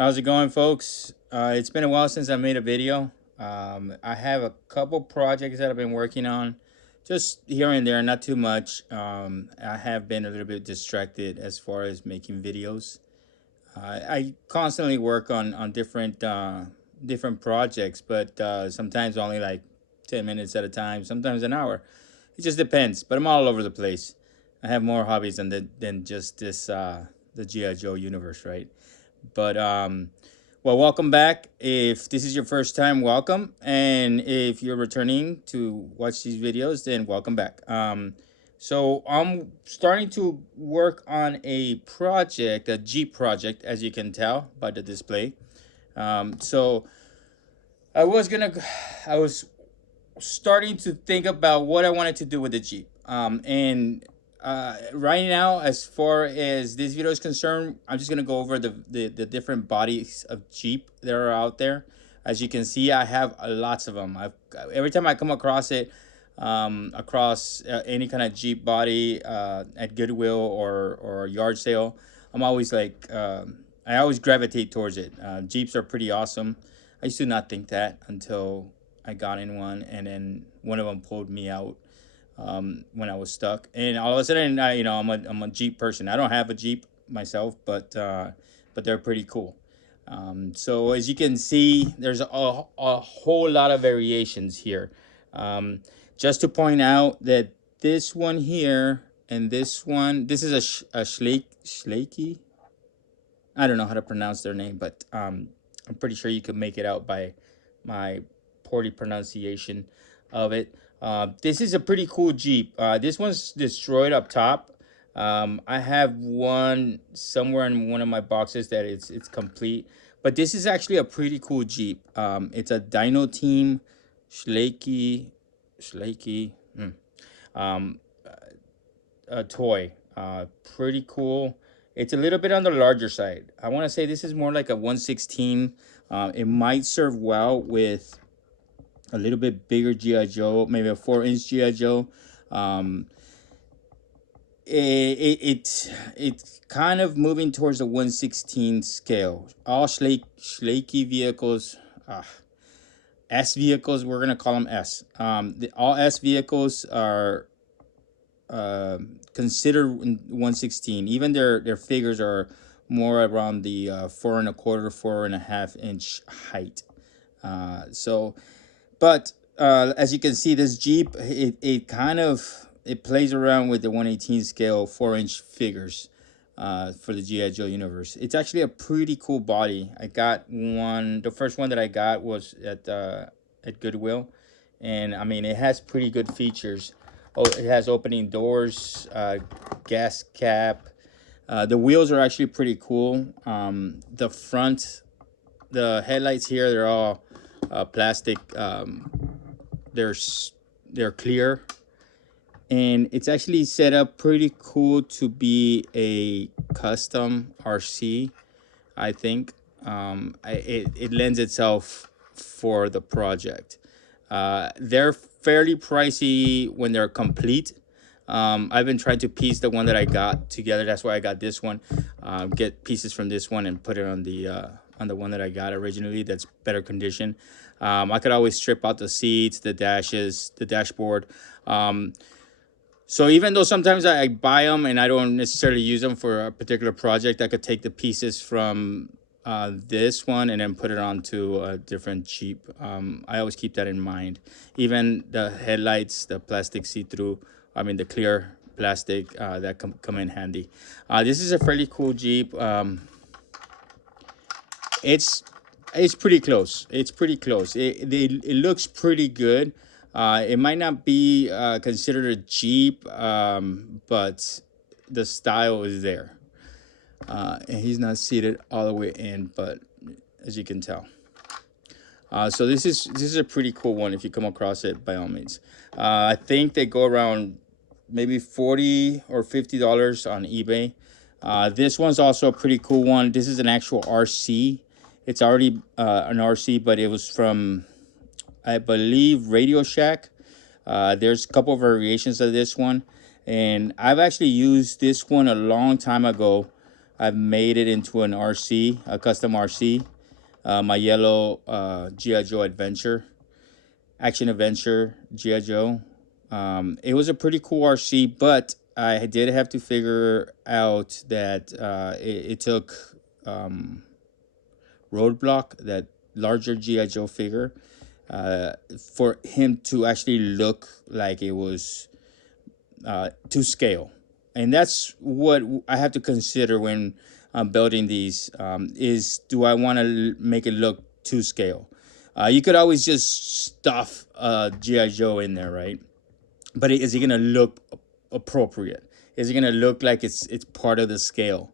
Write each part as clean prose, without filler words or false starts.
How's it going, folks? It's been a while since I made a video. I have a couple projects that I've been working on, just here and there, not too much. I have been a little bit distracted as far as making videos. I constantly work on different projects, but sometimes only like 10 minutes at a time, sometimes an hour. It just depends. But I'm all over the place. I have more hobbies than just this the GI Joe universe, right? But well, welcome back. If this is your first time, welcome, and if you're returning to watch these videos, then welcome back. So I'm starting to work on a project, a Jeep project, as you can tell by the display. So I was gonna, I was starting to think about what I wanted to do with the Jeep. And right now, as far as this video is concerned, I'm just gonna go over the different bodies of Jeep that are out there. As you can see, I have lots of them. Every time I come across it, across any kind of Jeep body at Goodwill or a yard sale, I'm always like, I always gravitate towards it. Jeeps are pretty awesome. I used to not think that until I got in one, and then one of them pulled me out when I was stuck. And all of a sudden, I'm a Jeep person. I don't have a Jeep myself, but they're pretty cool. So as you can see, there's a whole lot of variations here. Um, just to point out that this one here and this one, this is a Schlakey. I don't know how to pronounce their name, but I'm pretty sure you could make it out by my poorly pronunciation of it. This is a pretty cool Jeep. This one's destroyed up top. I have one somewhere in one of my boxes that it's complete, but this is actually a pretty cool Jeep. It's a Dyno Team Schlakey, um, a toy. Pretty cool. It's a little bit on the larger side. I want to say this is more like a 116. It might serve well with a little bit bigger GI Joe, maybe a 4-inch GI Joe. Um, it's kind of moving towards the 116 scale. All Schlakey vehicles, S vehicles, we're gonna call them S. All S vehicles are considered 116. Even their figures are more around the 4 1/4, 4.5 inch height. So but as you can see, this Jeep, it kind of it plays around with the 118 scale 4-inch figures for the GI Joe universe. It's actually a pretty cool body. I got one. The first one that I got was at Goodwill, and I mean it has pretty good features. Oh, it has opening doors, gas cap. The wheels are actually pretty cool. The front, the headlights here, they're all plastic. They're they're clear, and it's actually set up pretty cool to be a custom RC. I think it lends itself for the project. They're fairly pricey when they're complete. I've been trying to piece the one that I got together. That's why I got this one. Get pieces from this one and put it on the one that I got originally. That's better condition. I could always strip out the seats, the dashes, the dashboard. So even though sometimes I buy them and I don't necessarily use them for a particular project, I could take the pieces from this one and then put it onto a different Jeep. I always keep that in mind. Even the headlights, the plastic see-through, I mean the clear plastic that come in handy. This is a fairly cool Jeep. It's it's pretty close. It's pretty close. It looks pretty good. It might not be considered a Jeep, but the style is there. And he's not seated all the way in, but as you can tell. So this is a pretty cool one. If you come across it, by all means. I think they go around maybe $40 or $50 on eBay. This one's also a pretty cool one. This is an actual RC. It's already an RC, but it was from, I believe, Radio Shack. There's a couple of variations of this one, and I've actually used this one a long time ago. I've made it into an RC, a custom RC. My yellow G.I. Joe Adventure, Action Adventure G.I. Joe. It was a pretty cool RC, but I did have to figure out that it took Roadblock, that larger G.I. Joe figure, for him to actually look like it was to scale. And that's what I have to consider when I'm building these, is do I want to make it look to scale? You could always just stuff G.I. Joe in there, right? But is he going to look appropriate? Is it going to look like it's part of the scale?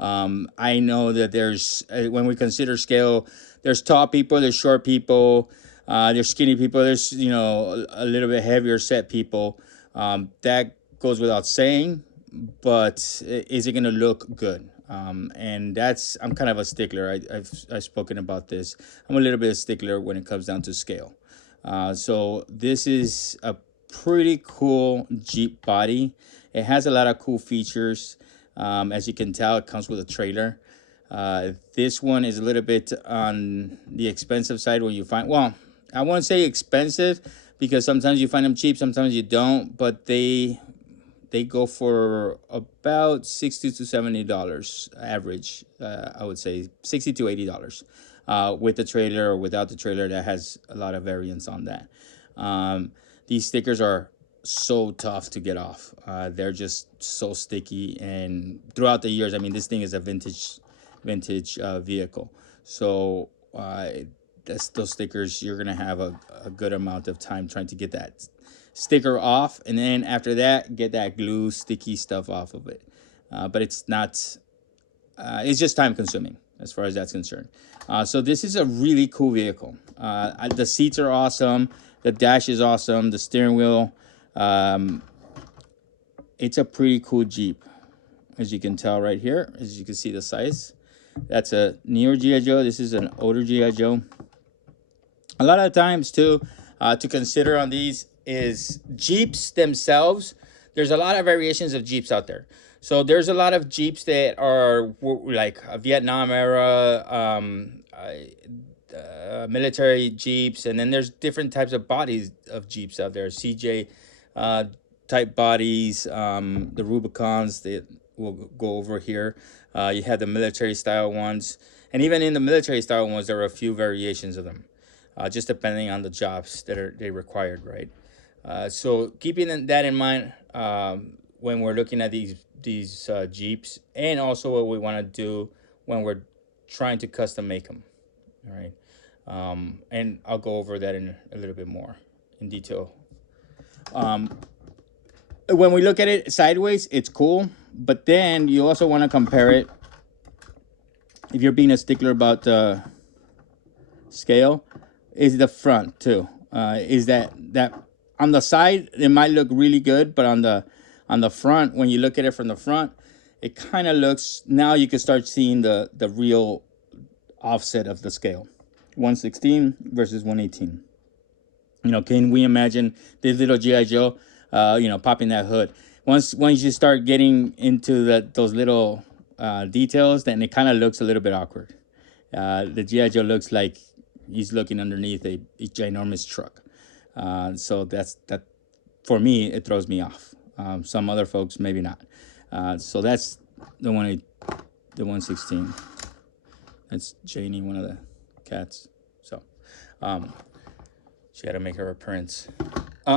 I know that there's when we consider scale, there's tall people, there's short people, there's skinny people, there's a little bit heavier set people. That goes without saying, but is it going to look good? And that's, I'm kind of a stickler. I've spoken about this. I'm a little bit of stickler when it comes down to scale. So this is a pretty cool Jeep body. It has a lot of cool features. As you can tell, it comes with a trailer. This one is a little bit on the expensive side when you find, well, I won't say expensive because sometimes you find them cheap, sometimes you don't, but they go for about $60 to $70 average. I would say $60 to $80 with the trailer or without the trailer. That has a lot of variance on that. These stickers are so tough to get off. They're just so sticky, and throughout the years, I mean, this thing is a vintage vehicle. So those stickers, you're gonna have a good amount of time trying to get that sticker off, and then after that, get that glue sticky stuff off of it. But it's not. It's just time consuming as far as that's concerned. So this is a really cool vehicle. The seats are awesome. The dash is awesome. The steering wheel. It's a pretty cool Jeep, as you can tell right here. As you can see the size. That's a newer G.I. Joe. This is an older G.I. Joe. A lot of times too, to consider on these is Jeeps themselves. There's a lot of variations of Jeeps out there. So there's a lot of Jeeps that are like a Vietnam era, military Jeeps, and then there's different types of bodies of Jeeps out there. CJ type bodies, the Rubicons that we'll go over here. You have the military style ones, and even in the military style ones, there are a few variations of them, just depending on the jobs that they required, right? So keeping that in mind when we're looking at these Jeeps, and also what we want to do when we're trying to custom make them, all right? And I'll go over that in a little bit more in detail. When we look at it sideways, it's cool, but then you also want to compare it. If you're being a stickler about scale, is the front too. Is that on the side it might look really good, but on the front, when you look at it from the front, it kind of looks, now you can start seeing the real offset of the scale. 116 versus 118. Can we imagine this little G.I. Joe, popping that hood? Once you start getting into those little details, then it kind of looks a little bit awkward. The G.I. Joe looks like he's looking underneath a ginormous truck. So that for me, it throws me off. Some other folks maybe not. So that's the 116. That's Janie, one of the cats. So she had to make her appearance.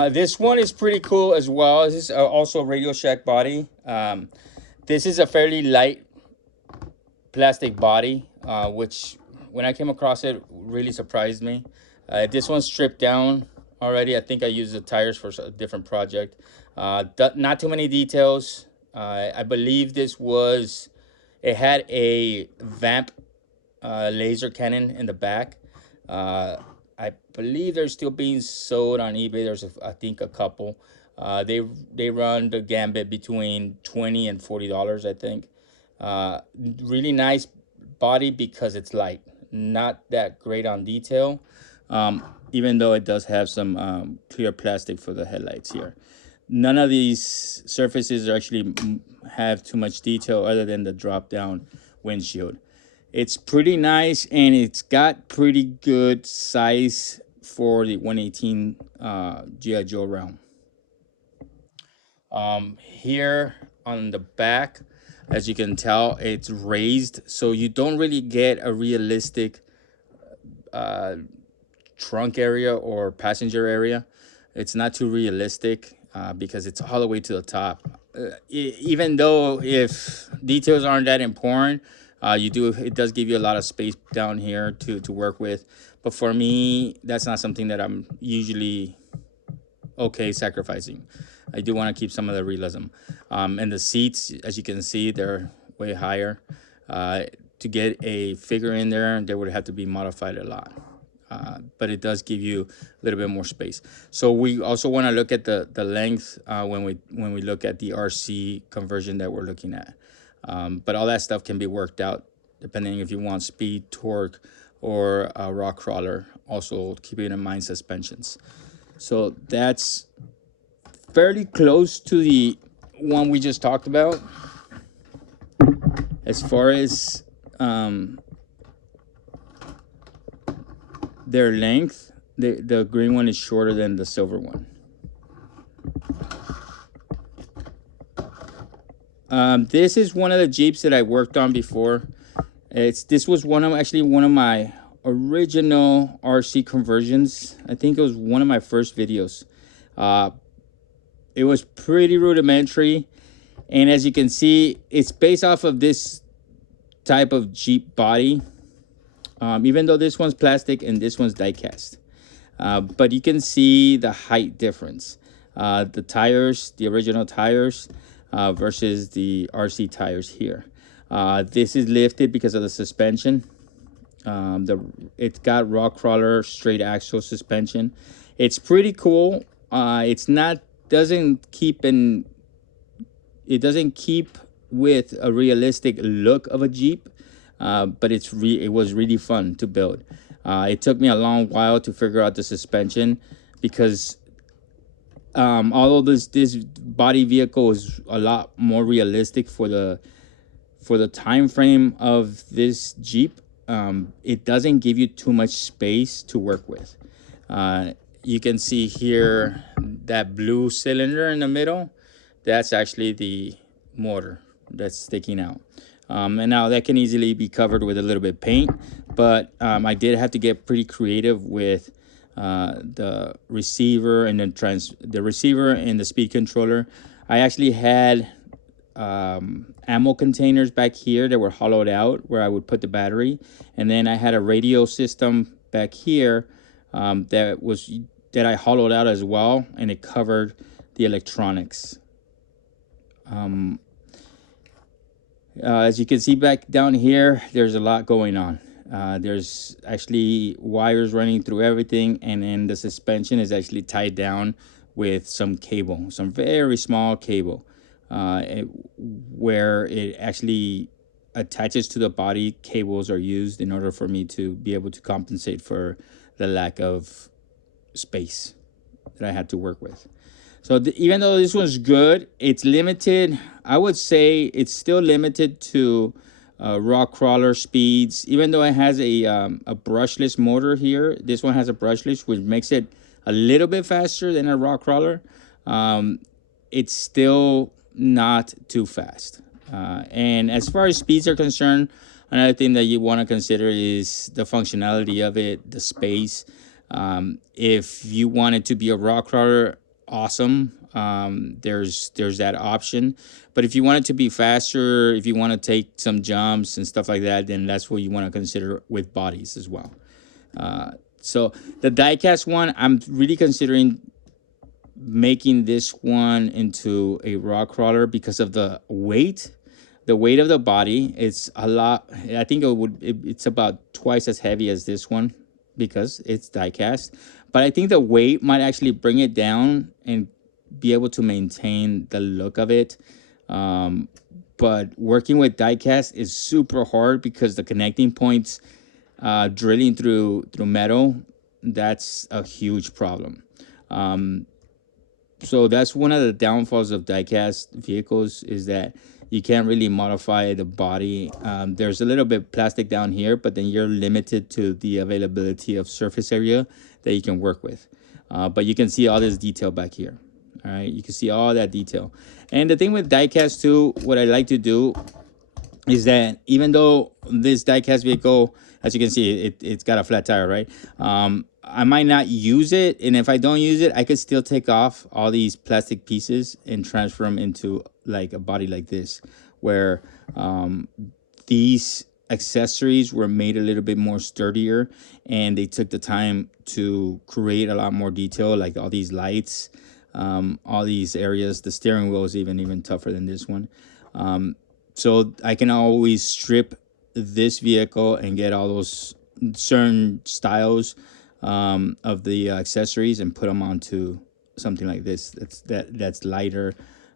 This one is pretty cool as well. This is also a Radio Shack body. This is a fairly light plastic body, which when I came across it really surprised me. This one's stripped down already. I think I used the tires for a different project. Not too many details. I believe it had a Vamp laser cannon in the back. I believe they're still being sold on eBay. There's I think a couple. They run the gambit between $20 and $40, I think. Really nice body because it's light. Not that great on detail, even though it does have some clear plastic for the headlights here. None of these surfaces are actually have too much detail other than the drop down windshield. It's pretty nice, and it's got pretty good size for the 118 GI Joe realm. Here on the back, as you can tell, it's raised, so you don't really get a realistic uh, trunk area or passenger area. It's not too realistic because it's all the way to the top. Even though if details aren't that important, it does give you a lot of space down here to work with. But for me, that's not something that I'm usually okay sacrificing. I do want to keep some of the realism. And the seats, as you can see, they're way higher. To get a figure in there, they would have to be modified a lot. But it does give you a little bit more space. So we also want to look at the length when we look at the RC conversion that we're looking at. But all that stuff can be worked out depending if you want speed, torque, or a rock crawler. Also keeping in mind suspensions. So that's fairly close to the one we just talked about. As far as their length, the green one is shorter than the silver one. This is one of the Jeeps that I worked on before. This was one of my original RC conversions. I think it was one of my first videos. It was pretty rudimentary, and as you can see, it's based off of this type of Jeep body. Even though this one's plastic and this one's die cast. But you can see the height difference. The tires, the original tires versus the RC tires here. This is lifted because of the suspension. It's got rock crawler straight axle suspension. It's pretty cool. It doesn't keep with a realistic look of a Jeep. But it was really fun to build. It took me a long while to figure out the suspension because although this body vehicle is a lot more realistic for the time frame of this Jeep, it doesn't give you too much space to work with. You can see here that blue cylinder in the middle. That's actually the motor that's sticking out. And now that can easily be covered with a little bit of paint, but I did have to get pretty creative with the receiver and the receiver and the speed controller. I actually had ammo containers back here that were hollowed out where I would put the battery, and then I had a radio system back here that I hollowed out as well, and it covered the electronics. As you can see back down here, there's a lot going on. There's actually wires running through everything, and then the suspension is actually tied down with some cable, some very small cable, where it actually attaches to the body. Cables are used in order for me to be able to compensate for the lack of space that I had to work with. So even though this one's good, it's limited. I would say it's still limited to rock crawler speeds. Even though it has a brushless motor here, this one has a brushless, which makes it a little bit faster than a rock crawler. It's still not too fast. And as far as speeds are concerned, another thing that you want to consider is the functionality of it, the space. If you want it to be a rock crawler, awesome. There's that option. But if you want it to be faster, if you want to take some jumps and stuff like that, then that's what you want to consider with bodies as well. So the diecast one, I'm really considering making this one into a rock crawler because of the weight. The weight of the body, it's a lot. I think it's about twice as heavy as this one because it's diecast. But I think the weight might actually bring it down and be able to maintain the look of it. But working with diecast is super hard because the connecting points, drilling through metal, that's a huge problem. So that's one of the downfalls of diecast vehicles, is that You can't really modify the body. There's a little bit plastic down here, but then you're limited to the availability of surface area that you can work with. But you can see all this detail back here. All right, you can see all that detail. And the thing with diecast too, what I like to do is that even though this diecast vehicle, as you can see, it's got a flat tire, right? I might not use it, and if I don't use it, I could still take off all these plastic pieces and transfer them into like a body like this, where these accessories were made a little bit more sturdier, and they took the time to create a lot more detail, like all these lights, all these areas. The steering wheel is even tougher than this one. So I can always strip this vehicle and get all those certain styles of the accessories and put them onto something like this. That's lighter,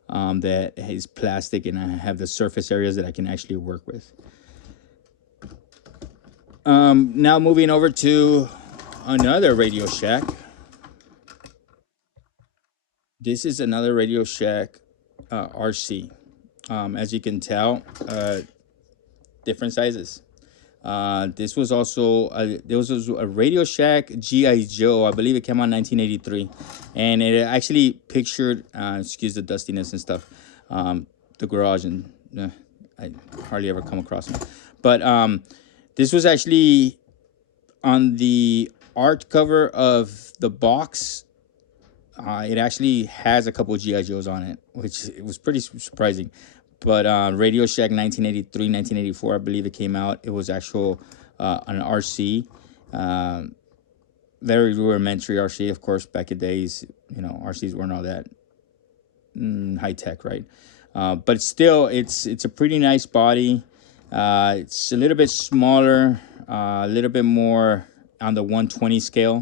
that is plastic, and I have the surface areas that I can actually work with. Now moving over to another Radio Shack. This is another Radio Shack RC. As you can tell, different sizes. This was also a Radio Shack GI Joe. I believe it came out in 1983, and it actually pictured, excuse the dustiness and stuff, the garage, and I hardly ever come across them. But this was actually on the art cover of the box. It actually has a couple of GI Joes on it, which it was pretty surprising. But Radio Shack 1983, 1984, I believe it came out. It was actual an RC, very rudimentary RC. Of course, back in days, RCs weren't all that high tech, right? But still, it's a pretty nice body. It's a little bit smaller, a little bit more on the 120 scale.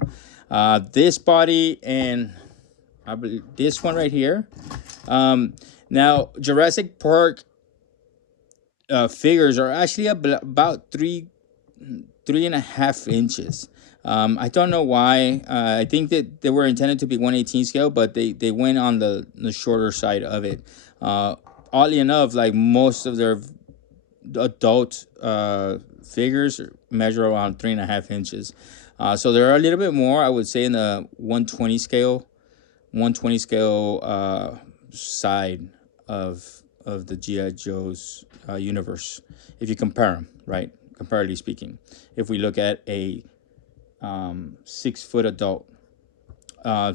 This body and I believe this one right here. Now, Jurassic Park figures are actually about 3.5 inches. I don't know why. I think that they were intended to be 1/18 scale, but they went on the shorter side of it. Oddly enough, like most of their adult figures measure around 3.5 inches. So they're a little bit more, I would say, in the 120 scale. 120 scale side of the GI Joe's universe, if you compare them, right? Comparatively speaking, if we look at a 6-foot adult.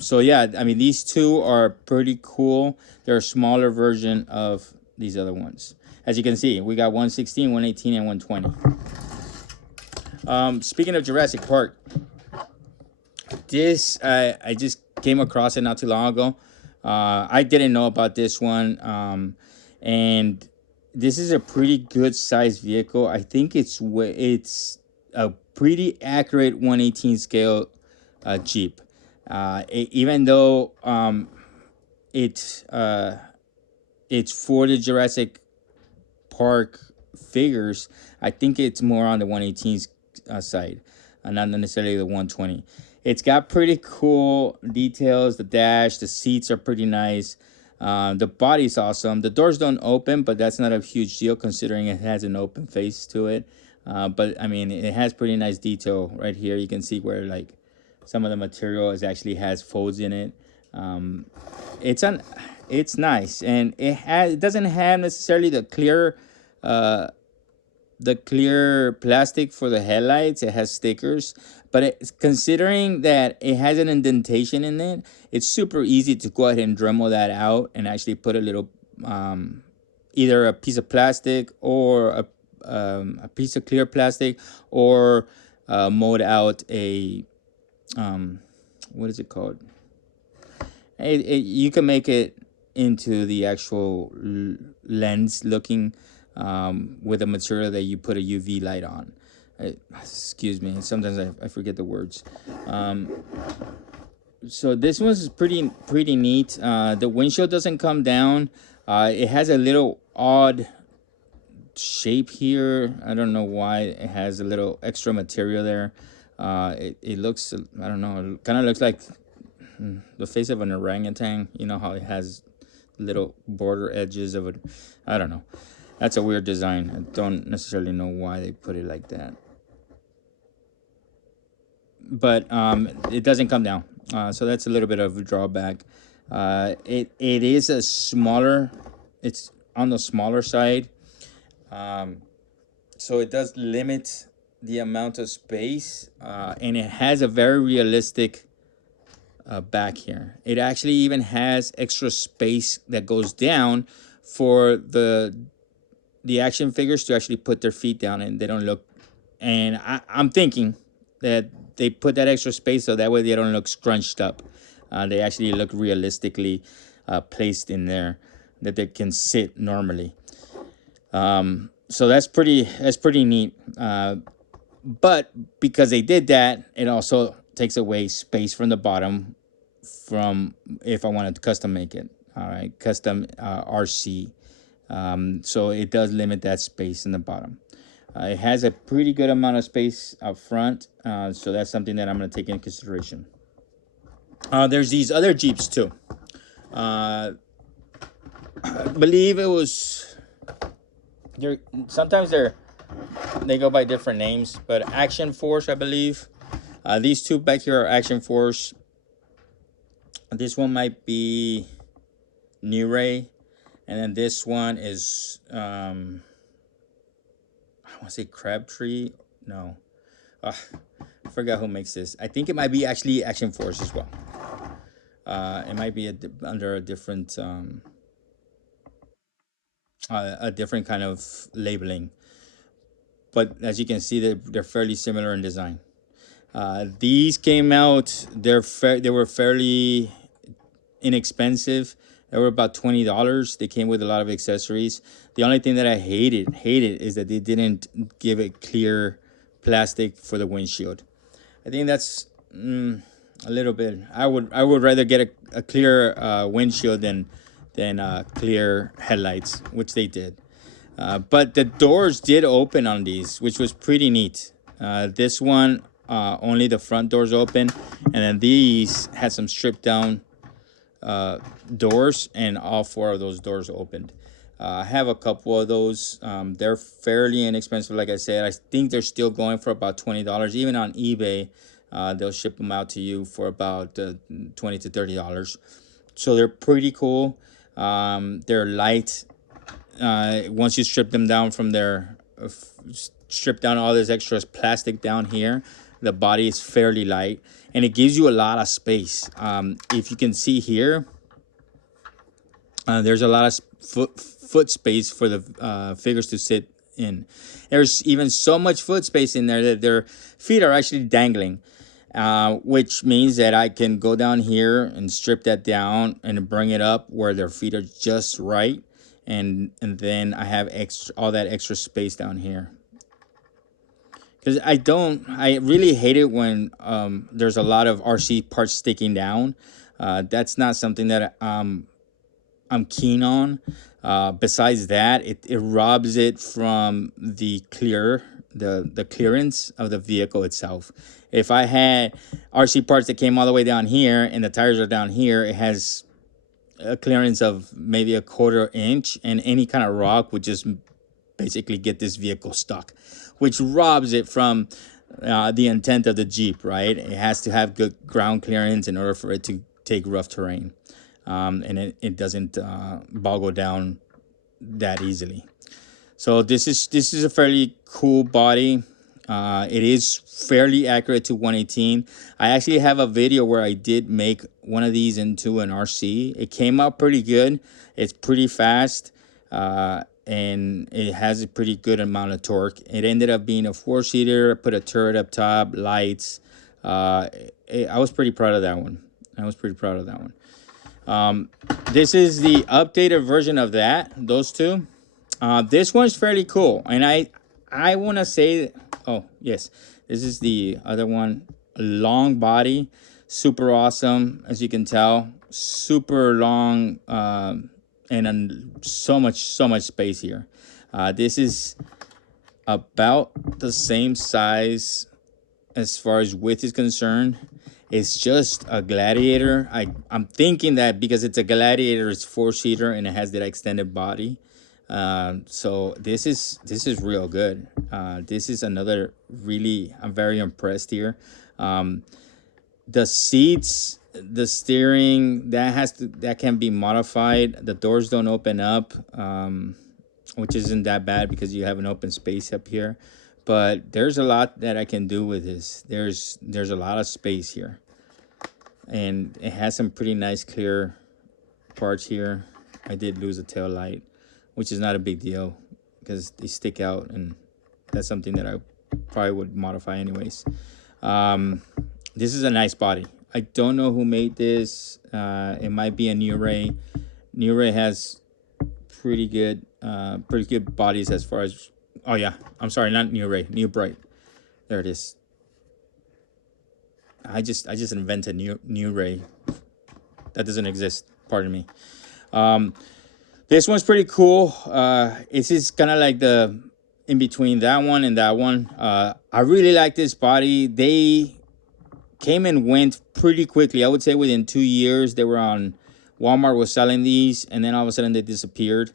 So yeah, I mean, these two are pretty cool. They're a smaller version of these other ones. As you can see, we got 116, 118, and 120. Speaking of Jurassic Park, this I just came across it not too long ago. I didn't know about this one, and this is a pretty good sized vehicle. I think it's a pretty accurate 1/18 scale Jeep. Even though it's for the Jurassic Park figures, I think it's more on the 1/18 side, not necessarily the 120. It's got pretty cool details. The dash, the seats are pretty nice. The body's awesome. The doors don't open, but that's not a huge deal considering it has an open face to it. But I mean, it has pretty nice detail right here. You can see where like some of the material actually has folds in it. It's nice, and it doesn't have necessarily the clear plastic for the headlights. It has stickers, but considering that it has an indentation in it, it's super easy to go ahead and Dremel that out and actually put a little either a piece of plastic or a piece of clear plastic, or mold out a what is it called? You can make it into the actual lens looking, with a material that you put a UV light on. Excuse me, sometimes I forget the words. So this one's pretty neat. The windshield doesn't come down. It has a little odd shape here. I don't know why it has a little extra material there. It looks, I don't know, it kind of looks like the face of an orangutan. You know how it has little border edges of it. I don't know. That's a weird design. I don't necessarily know why they put it like that, but it doesn't come down. So that's a little bit of a drawback. It is a smaller. It's on the smaller side, so it does limit the amount of space, and it has a very realistic back here. It actually even has extra space that goes down for the action figures to actually put their feet down and they don't look. And I'm thinking that they put that extra space so that way they don't look scrunched up. They actually look realistically placed in there, that they can sit normally. So that's pretty neat. But because they did that, it also takes away space from the bottom from if I wanted to custom make it. All right, custom RC. So it does limit that space in the bottom. It has a pretty good amount of space up front, so that's something that I'm going to take into consideration. There's these other Jeeps too. I believe it was. Sometimes they go by different names, but Action Force, I believe. These two back here are Action Force. This one might be New Ray, and then this one is I want to say Crabtree. No, I forgot who makes this. I think it might be actually Action Force as well. It might be under a different kind of labeling, but as you can see, they're fairly similar in design. These came out. They were fairly inexpensive. They were about $20. They came with a lot of accessories. The only thing that I hated is that they didn't give it clear plastic for the windshield. I think that's a little bit. I would rather get a clear windshield than clear headlights, which they did. But the doors did open on these, which was pretty neat. This one, only the front doors open, and then these had some stripped down doors, and all four of those doors opened. I have a couple of those. They're fairly inexpensive. Like I said, I think they're still going for about $20. Even on eBay, they'll ship them out to you for about $20 to $30. So they're pretty cool. They're light. Once you strip them down from their, strip down all this extra plastic down here, the body is fairly light, and it gives you a lot of space. If you can see here, there's a lot of foot space for the figures to sit in. There's even so much foot space in there that their feet are actually dangling, which means that I can go down here and strip that down and bring it up where their feet are just right, and then I have all that extra space down here. Because I really hate it when there's a lot of RC parts sticking down. That's not something that I'm keen on. Besides that, it robs it from the clearance of the vehicle itself. If I had RC parts that came all the way down here and the tires are down here, it has a clearance of maybe a 1/4 inch, and any kind of rock would just basically get this vehicle stuck, which robs it from the intent of the Jeep, right? It has to have good ground clearance in order for it to take rough terrain, and it doesn't boggle down that easily. So this is a fairly cool body. It is fairly accurate to 118. I actually have a video where I did make one of these into an RC. It came out pretty good. It's pretty fast. And it has a pretty good amount of torque. It ended up being a 4-seater. Put a turret up top, lights. I was pretty proud of that one. This is the updated version of those two. This one's fairly cool, and I want to say, oh yes, this is the other one. Long body, super awesome, as you can tell, super long. And so much space here. This is about the same size as far as width is concerned. It's just a Gladiator. I'm thinking that because it's a Gladiator, it's 4-seater and it has that extended body. So this is real good. This is another really, I'm very impressed here. Um, the seats, the steering, that can be modified. The doors don't open up, which isn't that bad because you have an open space up here. But there's a lot that I can do with this. There's a lot of space here, and it has some pretty nice clear parts here. I did lose a tail light, which is not a big deal because they stick out, and that's something that I probably would modify anyways. Um, this is a nice body. I don't know who made this. It might be a New Ray. New Ray has pretty good bodies as far as. Oh yeah, I'm sorry, not New Ray, New Bright. There it is. I just invented New Ray. That doesn't exist. Pardon me. Um, this one's pretty cool. It's just kind of like the in between that one and that one. I really like this body. They came and went pretty quickly. I would say within 2 years, they were on Walmart was selling these, and then all of a sudden they disappeared.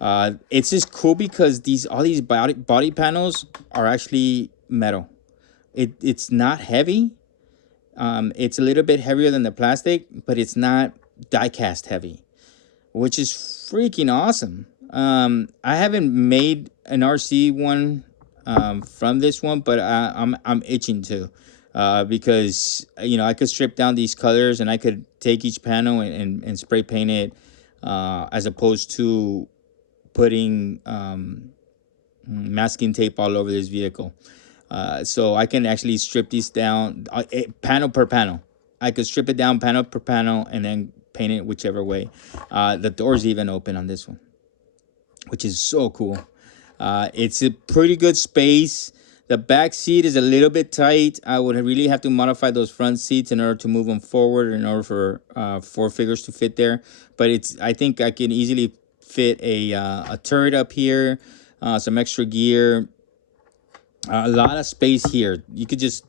It's just cool because all these body panels are actually metal. It's not heavy. It's a little bit heavier than the plastic, but it's not die cast heavy, which is freaking awesome. I haven't made an RC one from this one, but I'm itching to, because I could strip down these colors and I could take each panel and spray paint it, as opposed to putting masking tape all over this vehicle. So I can actually strip these down panel per panel. I could strip it down panel per panel and then paint it whichever way. The doors even open on this one, which is so cool. It's a pretty good space. The back seat is a little bit tight. I would really have to modify those front seats in order to move them forward, in order for four figures to fit there. But I think I can easily fit a turret up here, some extra gear, a lot of space here. You could just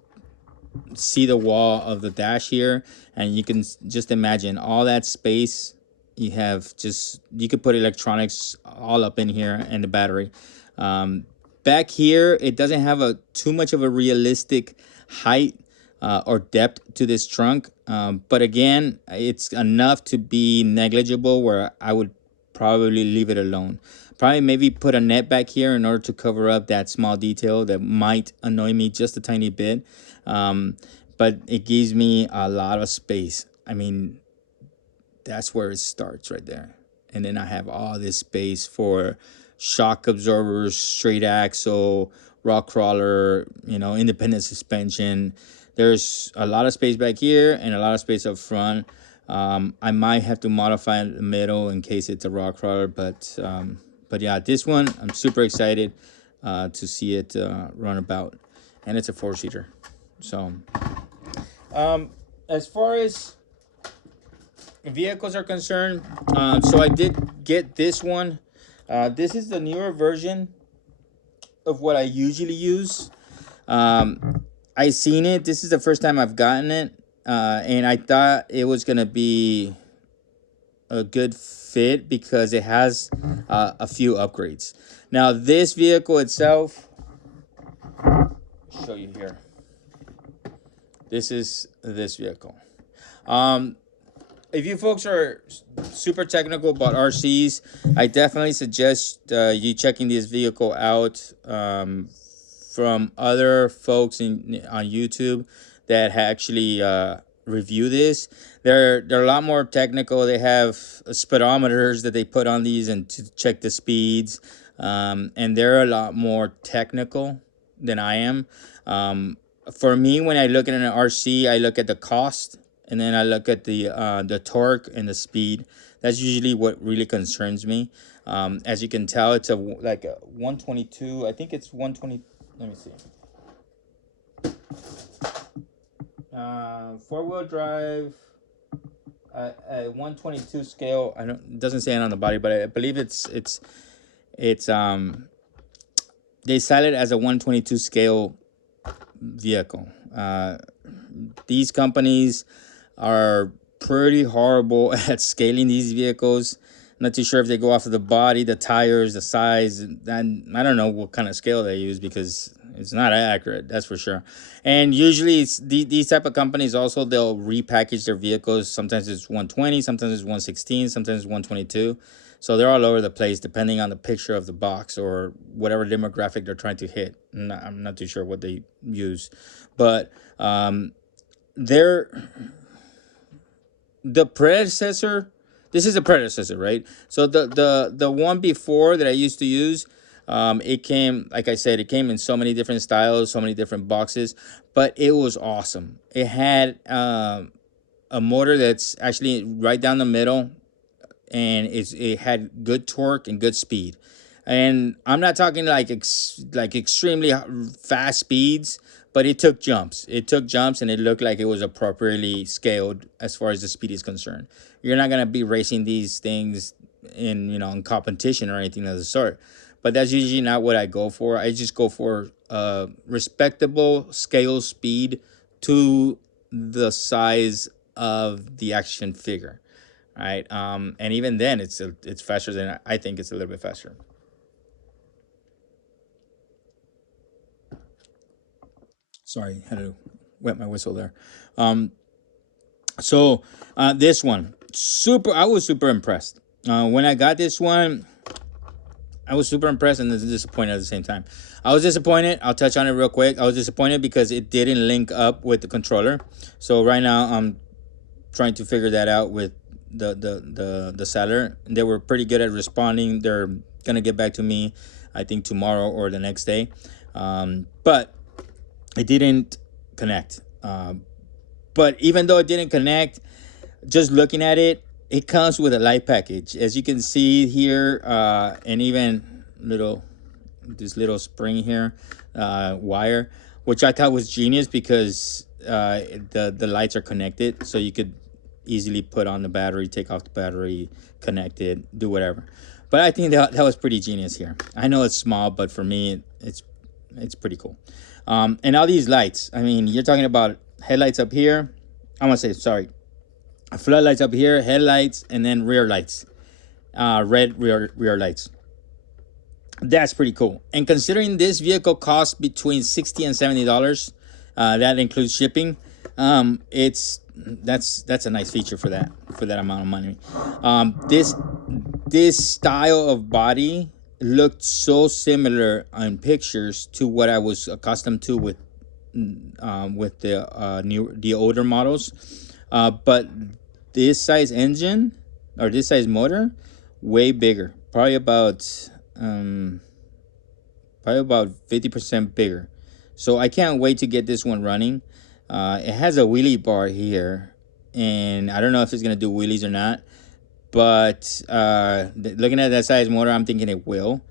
see the wall of the dash here, and you can just imagine all that space. You could put electronics all up in here and the battery. Back here, it doesn't have too much of a realistic height or depth to this trunk, but again, it's enough to be negligible where I would probably leave it alone. Probably maybe put a net back here in order to cover up that small detail that might annoy me just a tiny bit. But it gives me a lot of space. I mean, that's where it starts right there. And then I have all this space for shock absorbers, straight axle, rock crawler, independent suspension. There's a lot of space back here and a lot of space up front. I might have to modify the middle in case it's a rock crawler, but yeah, this one I'm super excited to see it run about, and it's a 4-seater. So, as far as vehicles are concerned, so I did get this one. This is the newer version of what I usually use. I seen it. This is the first time I've gotten it, and I thought it was gonna be a good fit because it has a few upgrades. Now, this vehicle itself, show you here. This is this vehicle. If you folks are super technical about RCs, I definitely suggest you checking this vehicle out from other folks on YouTube that actually review this. They're a lot more technical. They have speedometers that they put on these and to check the speeds, and they're a lot more technical than I am. For me, when I look at an RC, I look at the cost, and then I look at the torque and the speed. That's usually what really concerns me. As you can tell, it's like a 122. I think it's 120. Let me see. 4-wheel drive, 122 scale. It doesn't say it on the body, but I believe it's they sell it as a 122 scale vehicle. These companies are pretty horrible at scaling these vehicles. Not too sure if they go off of the body, the tires, the size, and I don't know what kind of scale they use because it's not accurate. That's for sure. And usually, these type of companies also they'll repackage their vehicles. Sometimes it's 120, sometimes it's 116, sometimes it's 122. So they're all over the place depending on the picture of the box or whatever demographic they're trying to hit. I'm not too sure what they use, but they're the predecessor. This is a predecessor, right? So the one before that I used to use, it came, like I said, it came in so many different styles, so many different boxes, but it was awesome. It had a motor that's actually right down the middle, and it had good torque and good speed. And I'm not talking like like extremely fast speeds, but it took jumps. It took jumps, and it looked like it was appropriately scaled as far as the speed is concerned. You're not gonna be racing these things in in competition or anything of the sort. But that's usually not what I go for. I just go for respectable scale speed to the size of the action figure, right? And even then, it's faster than I think it's a little bit faster. Sorry, had to wet my whistle there. Um, so this one, super. I was super impressed when I got this one. I was super impressed and disappointed at the same time. I was disappointed. I'll touch on it real quick. I was disappointed because it didn't link up with the controller. So right now I'm trying to figure that out with the seller. They were pretty good at responding. They're gonna get back to me, I think tomorrow or the next day. But it didn't connect. But even though it didn't connect, just looking at it, it comes with a light package, as you can see here, and even this little spring here, wire, which I thought was genius because the lights are connected, so you could easily put on the battery, take off the battery, connect it, do whatever. But I think that was pretty genius here. I know it's small, but for me, it's pretty cool. And all these lights, I mean, you're talking about headlights up here. I want to say, sorry, floodlights up here, headlights, and then rear lights, red rear lights. That's pretty cool. And considering this vehicle costs between $60 and $70, that includes shipping. It's that's a nice feature for that amount of money. This style of body looked so similar in pictures to what I was accustomed to with the older models, but this size engine or this size motor, way bigger, probably about 50% bigger. So I can't wait to get this one running. It has a wheelie bar here, and I don't know if it's gonna do wheelies or not. But looking at that size motor, I'm thinking it will.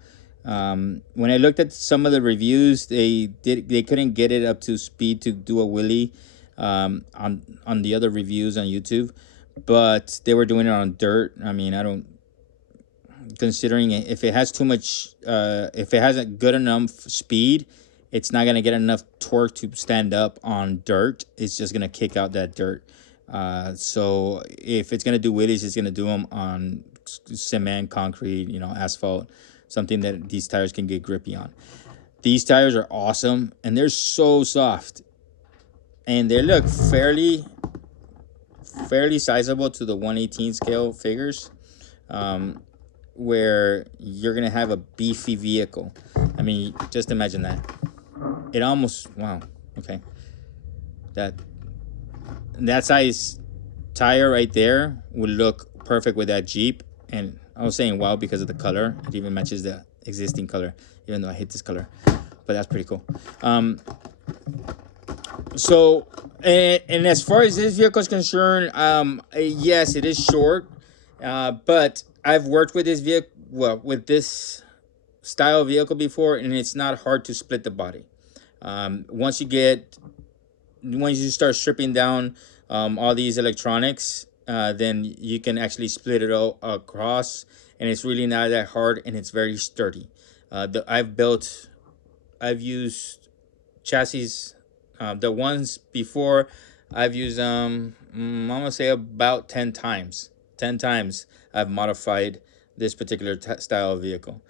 When I looked at some of the reviews, they couldn't get it up to speed to do a wheelie on the other reviews on YouTube, but they were doing it on dirt. I mean, I don't considering if it has too much, if it hasn't good enough speed, it's not gonna get enough torque to stand up on dirt. It's just gonna kick out that dirt. So if it's gonna do wheelies, it's gonna do them on cement, concrete, asphalt, something that these tires can get grippy on. These tires are awesome, and they're so soft, and they look fairly sizable to the 118 scale figures, where you're gonna have a beefy vehicle. I mean, just imagine that. It almost, wow, okay, that that size tire right there would look perfect with that Jeep. And I was saying wow because of the color. It even matches the existing color, even though I hate this color. But that's pretty cool. So, and as far as this vehicle is concerned, yes, it is short, but I've worked with this vehicle, well, with this style vehicle before, and it's not hard to split the body. Once you start stripping down all these electronics, then you can actually split it all across, and it's really not that hard, and it's very sturdy. I've used chassis, the ones before, I've used I'm gonna say about 10 times. 10 times I've modified this particular style of vehicle.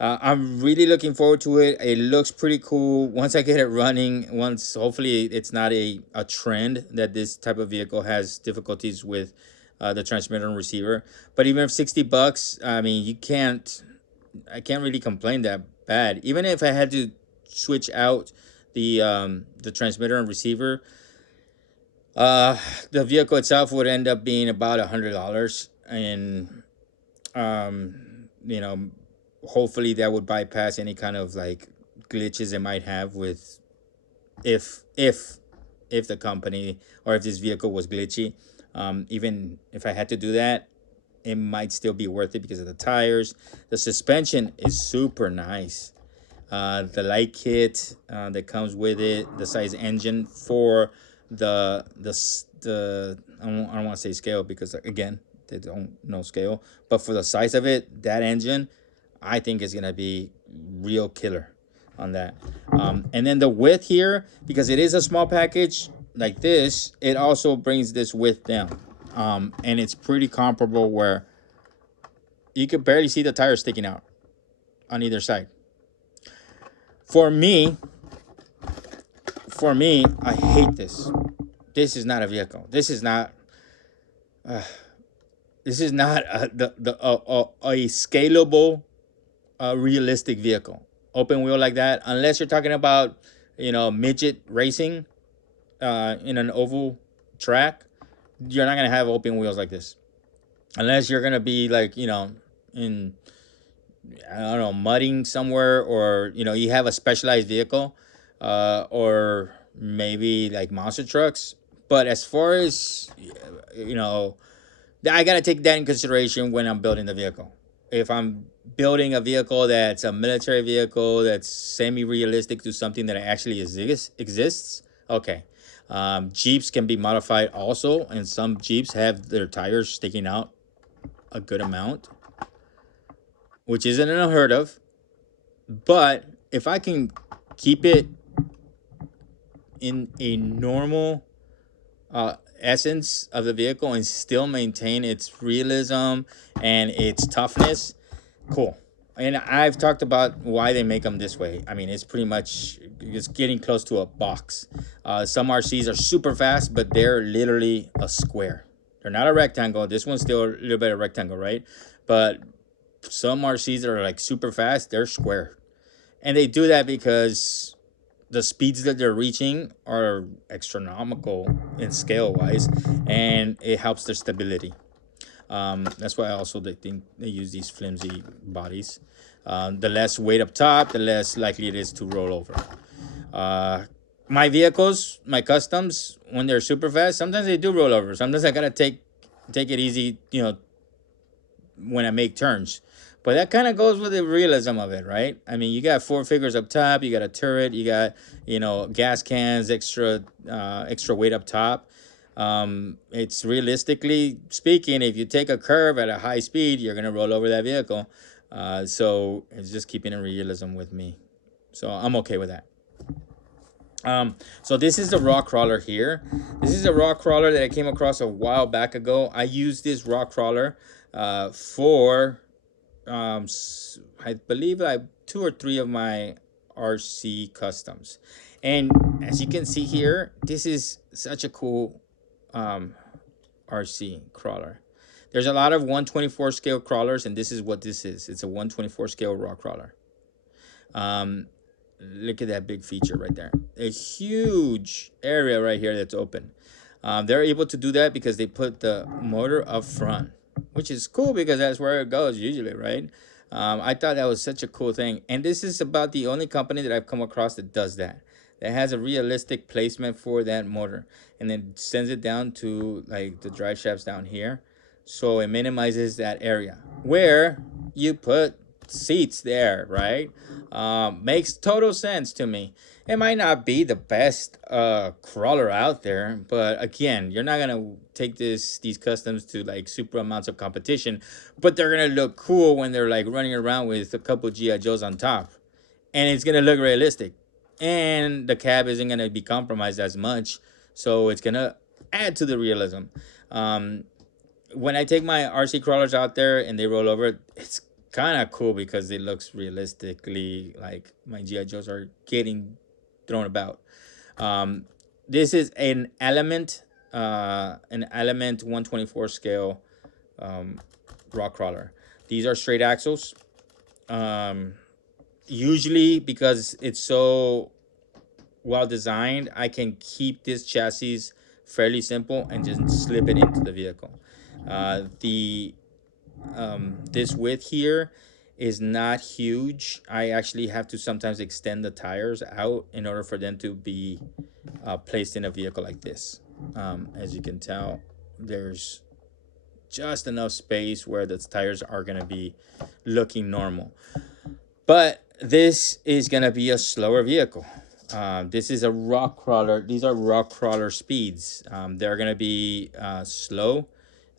I'm really looking forward to it. It looks pretty cool. Once I get it running, once hopefully it's not a trend that this type of vehicle has difficulties with the transmitter and receiver. But even if $60, I mean, I can't really complain that bad. Even if I had to switch out the transmitter and receiver, uh, the vehicle itself would end up being about $100, and you know, hopefully that would bypass any kind of like glitches it might have with if if if the company or if this vehicle was glitchy. Even if I had to do that, it might still be worth it because of the tires. The suspension is super nice. The light kit that comes with it, the size engine for the I don't want to say scale because again they don't know scale, but for the size of it, that engine, I think is gonna be real killer on that. And then the width here, because it is a small package like this, it also brings this width down, and it's pretty comparable where you could barely see the tires sticking out on either side. For me, I hate this. This is not a vehicle. This is not. This is not a scalable, realistic vehicle. Open wheel like that, unless you're talking about, midget racing, in an oval track, you're not gonna have open wheels like this, unless you're gonna be like, in, I don't know, mudding somewhere, or you have a specialized vehicle, or maybe like monster trucks. But as far as you know, I gotta take that in consideration when I'm building the vehicle. If I'm building a vehicle that's a military vehicle that's semi-realistic to something that actually exists, okay. Jeeps can be modified also, and some Jeeps have their tires sticking out a good amount, which isn't unheard of. But if I can keep it in a normal essence of the vehicle and still maintain its realism and its toughness, cool. And I've talked about why they make them this way. I mean, it's pretty much it's getting close to a box. Some RCs are super fast, but they're literally a square. They're not a rectangle. This one's still a little bit of rectangle, right? But some RCs that are like super fast, they're square. And they do that because the speeds that they're reaching are astronomical in scale wise, and it helps their stability. That's why also they think they use these flimsy bodies. The less weight up top, the less likely it is to roll over. My vehicles, my customs, when they're super fast, sometimes they do roll over. Sometimes I gotta take it easy, when I make turns. But that kind of goes with the realism of it, right? I mean, you got four figures up top, you got a turret, you got gas cans, extra weight up top. It's realistically speaking, if you take a curve at a high speed, you're gonna roll over that vehicle. So it's just keeping in realism with me. So I'm okay with that. So this is the rock crawler here. This is a rock crawler that I came across a while back ago. I used this rock crawler for I believe like two or three of my RC customs. And as you can see here, this is such a cool RC crawler. There's a lot of 124 scale crawlers, and this is what this is. It's a 124 scale rock crawler. Look at that big feature right there. A huge area right here that's open. They're able to do that because they put the motor up front, which is cool because that's where it goes usually, right? I thought that was such a cool thing. And this is about the only company that I've come across that does that. That has a realistic placement for that motor. And then sends it down to like the drive shafts down here. So it minimizes that area. Where you put seats there, right? Makes total sense to me. It might not be the best crawler out there, but again, you're not gonna take these customs to like super amounts of competition, but they're gonna look cool when they're like running around with a couple GI Joes on top, and it's gonna look realistic, and the cab isn't gonna be compromised as much, so it's gonna add to the realism. when I take my RC crawlers out there and they roll over, it's kind of cool because it looks realistically like my GI Joes are getting thrown about. Um, this is an Element 124 scale um, rock crawler. These are straight axles. Um, Usually, because it's so well designed, I can keep this chassis fairly simple and just slip it into the vehicle. The This width here is not huge. I actually have to sometimes extend the tires out in order for them to be placed in a vehicle like this. As you can tell, there's just enough space where the tires are going to be looking normal. But this is going to be a slower vehicle. This is a rock crawler. These are rock crawler speeds. They're going to be slow.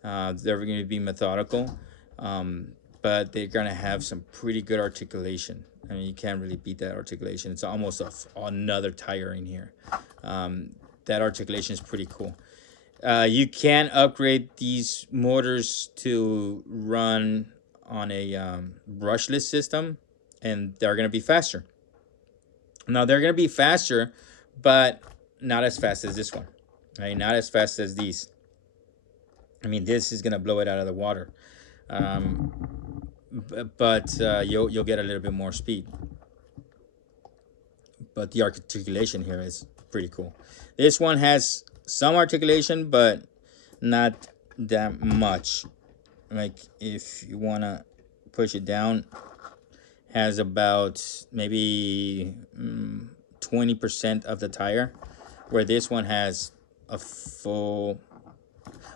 They're going to be methodical. Um, but they're going to have some pretty good articulation. I mean, you can't really beat that articulation. It's almost another tire in here. That articulation is pretty cool. You can upgrade these motors to run on a brushless system, and they're going to be faster. Now, they're going to be faster, but not as fast as this one. Right? Not as fast as these. I mean, this is going to blow it out of the water. Um, but you'll get a little bit more speed. But the articulation here is pretty cool. This one has some articulation, but not that much. Like if you want to push it down, has about maybe 20% of the tire, where this one has a full.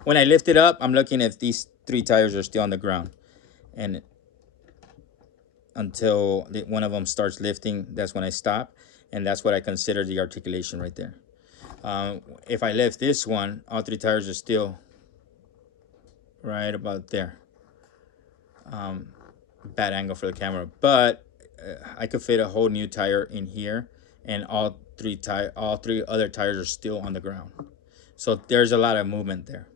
When I lift it up, I'm looking if these 3 tires are still on the ground, and until one of them starts lifting, that's when I stop, and that's what I consider the articulation right there. If I lift this one, all 3 tires are still right about there. Bad angle for the camera, but I could fit a whole new tire in here, and all three other tires are still on the ground. So there's a lot of movement there.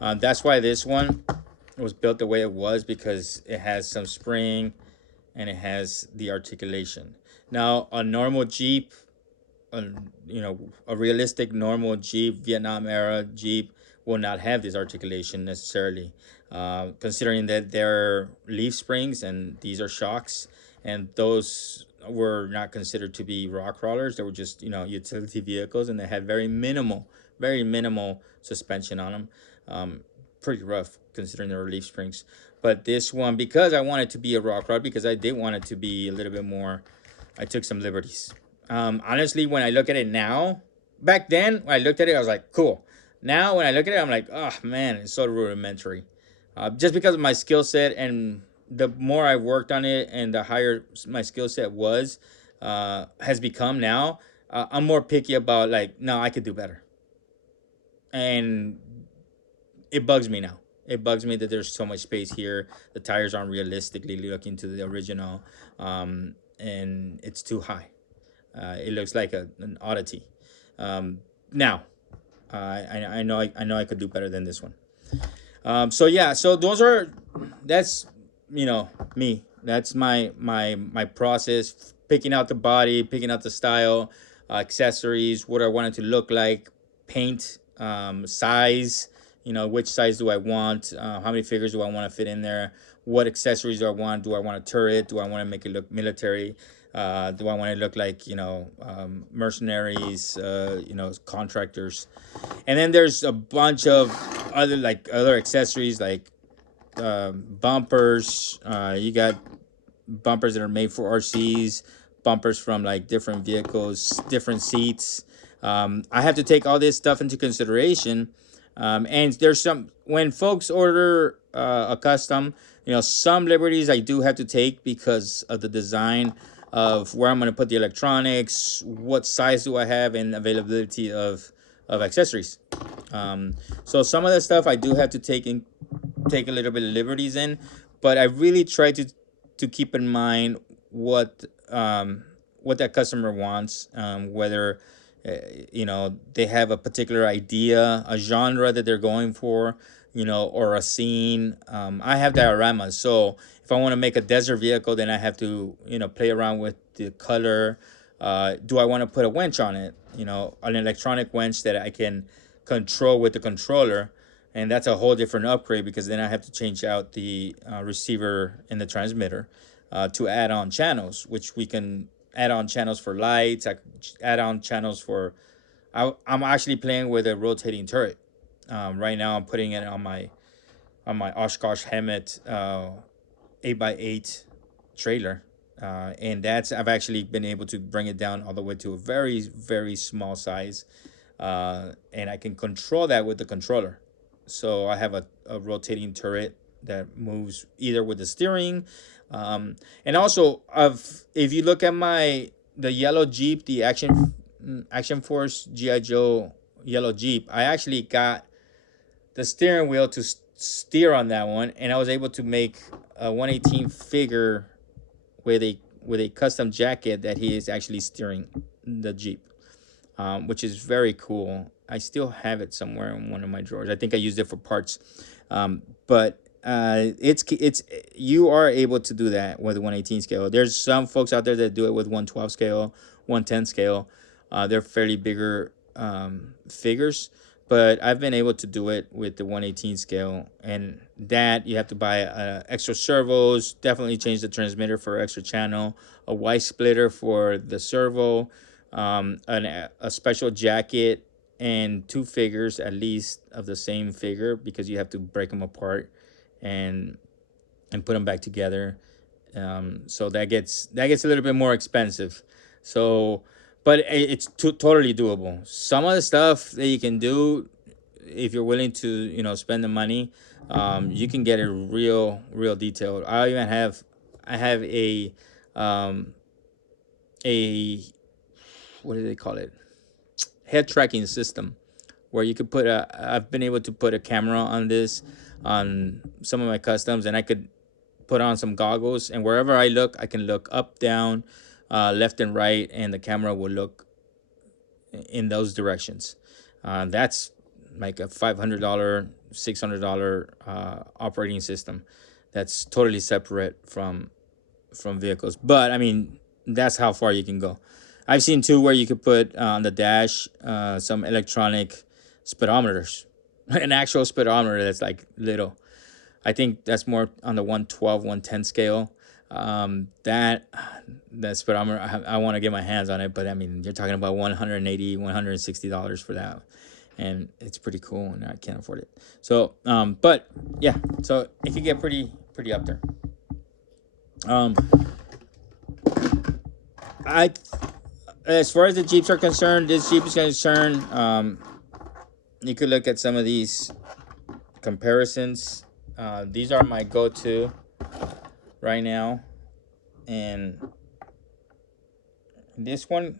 That's why this one was built the way it was, because it has some spring and it has the articulation. Now, a normal Jeep, a realistic normal Jeep, Vietnam era Jeep, will not have this articulation necessarily, considering that they're leaf springs and these are shocks, and those were not considered to be rock crawlers. They were just utility vehicles, and they had very minimal suspension on them. Pretty rough considering they were leaf springs. But this one, because I wanted to be a rock crawler, because I did want it to be a little bit more, I took some liberties. Honestly, when I look at it now, back then when I looked at it, I was like, cool. Now when I look at it, I'm like, oh man, it's so rudimentary. Just because of my skill set, and the more I worked on it and the higher my skill set has become now, I'm more picky about, like, no, I could do better. And it bugs me now. It bugs me that there's so much space here. The tires aren't realistically looking to the original, and it's too high. It looks like an oddity. Now, I know I could do better than this one. So yeah, so that's me. That's my process, picking out the body, picking out the style, accessories, what I want it to look like, paint, size. Which size do I want? How many figures do I want to fit in there? What accessories do I want? Do I want a turret? Do I want to make it look military? Do I want to look like mercenaries? Contractors. And then there's a bunch of other accessories like bumpers. You got bumpers that are made for RCs, bumpers from like different vehicles, different seats. I have to take all this stuff into consideration. And there's when folks order a custom, some liberties I do have to take because of the design of where I'm going to put the electronics, what size do I have, and availability of accessories. So some of the stuff I do have to take a little bit of liberties in, but I really try to keep in mind what that customer wants, whether they have a particular idea, a genre that they're going for. or a scene. I have dioramas, so if I want to make a desert vehicle, then I have to, play around with the color. Do I want to put a winch on it? An electronic winch that I can control with the controller, and that's a whole different upgrade because then I have to change out the receiver and the transmitter to add on channels, which we can add on channels for lights. I add on channels for. I'm actually playing with a rotating turret. Right now, I'm putting it on my Oshkosh Hammett 8x8 trailer, and I've actually been able to bring it down all the way to a very very small size, and I can control that with the controller. So I have a rotating turret that moves either with the steering, and also if you look at the yellow Jeep, the Action Force GI Joe yellow Jeep, I actually got the steering wheel to steer on that one, and I was able to make a 118 figure with a custom jacket that he is actually steering the Jeep, which is very cool. I still have it somewhere in one of my drawers. I think I used it for parts, but it's you are able to do that with 118 scale. There's some folks out there that do it with 112 scale, 110 scale. They're fairly bigger figures, but I've been able to do it with the 118 scale, and that you have to buy extra servos, definitely change the transmitter for extra channel, a Y splitter for the servo, a special jacket, and two figures at least of the same figure because you have to break them apart and put them back together. So that gets a little bit more expensive. So, but it's totally doable. Some of the stuff that you can do, if you're willing to, spend the money, you can get it real detailed. I have um, a what do they call it? Head tracking system where you could I've been able to put a camera on this, on some of my customs, and I could put on some goggles, and wherever I look, I can look up, down, left and right, and the camera will look in those directions. That's like a $500, $600 operating system. That's totally separate from vehicles. But I mean, that's how far you can go. I've seen too where you could put on the dash some electronic speedometers, an actual speedometer that's like little. I think that's more on the 112, 110 scale. That speedometer, I want to get my hands on it, but I mean, you're talking about $180, $160 for that, and it's pretty cool, and I can't afford it. So, but yeah, so it could get pretty up there. Um, I As far as the Jeeps are concerned, this Jeep is concerned, you could look at some of these comparisons. These are my go-to right now, and this one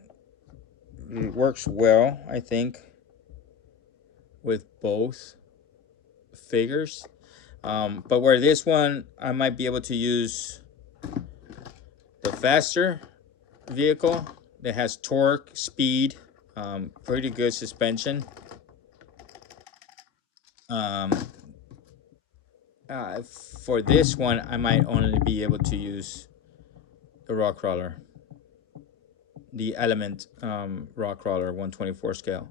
works well, I think, with both figures. But where this one, I might be able to use the faster vehicle that has torque, speed, pretty good suspension. Um, for this one, I might only be able to use the rock crawler, the Element rock crawler 124 scale.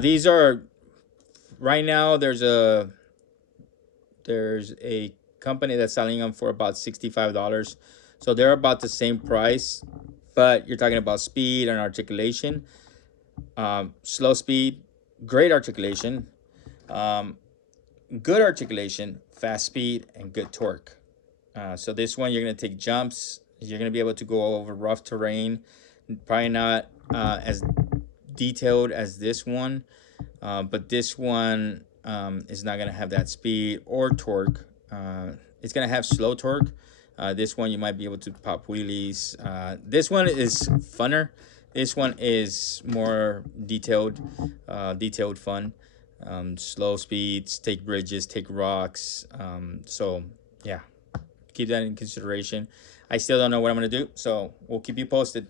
These are right now. There's a company that's selling them for about $65, so they're about the same price. But you're talking about speed and articulation. Slow speed, great articulation. Um, Good articulation, fast speed, and good torque. So this one, you're going to take jumps. You're going to be able to go over rough terrain. Probably not as detailed as this one, but this one is not going to have that speed or torque. It's going to have slow torque. This one, you might be able to pop wheelies. This one is funner. This one is more detailed fun. Slow speeds, take bridges, take rocks. So yeah, keep that in consideration. I still don't know what I'm gonna do, so we'll keep you posted.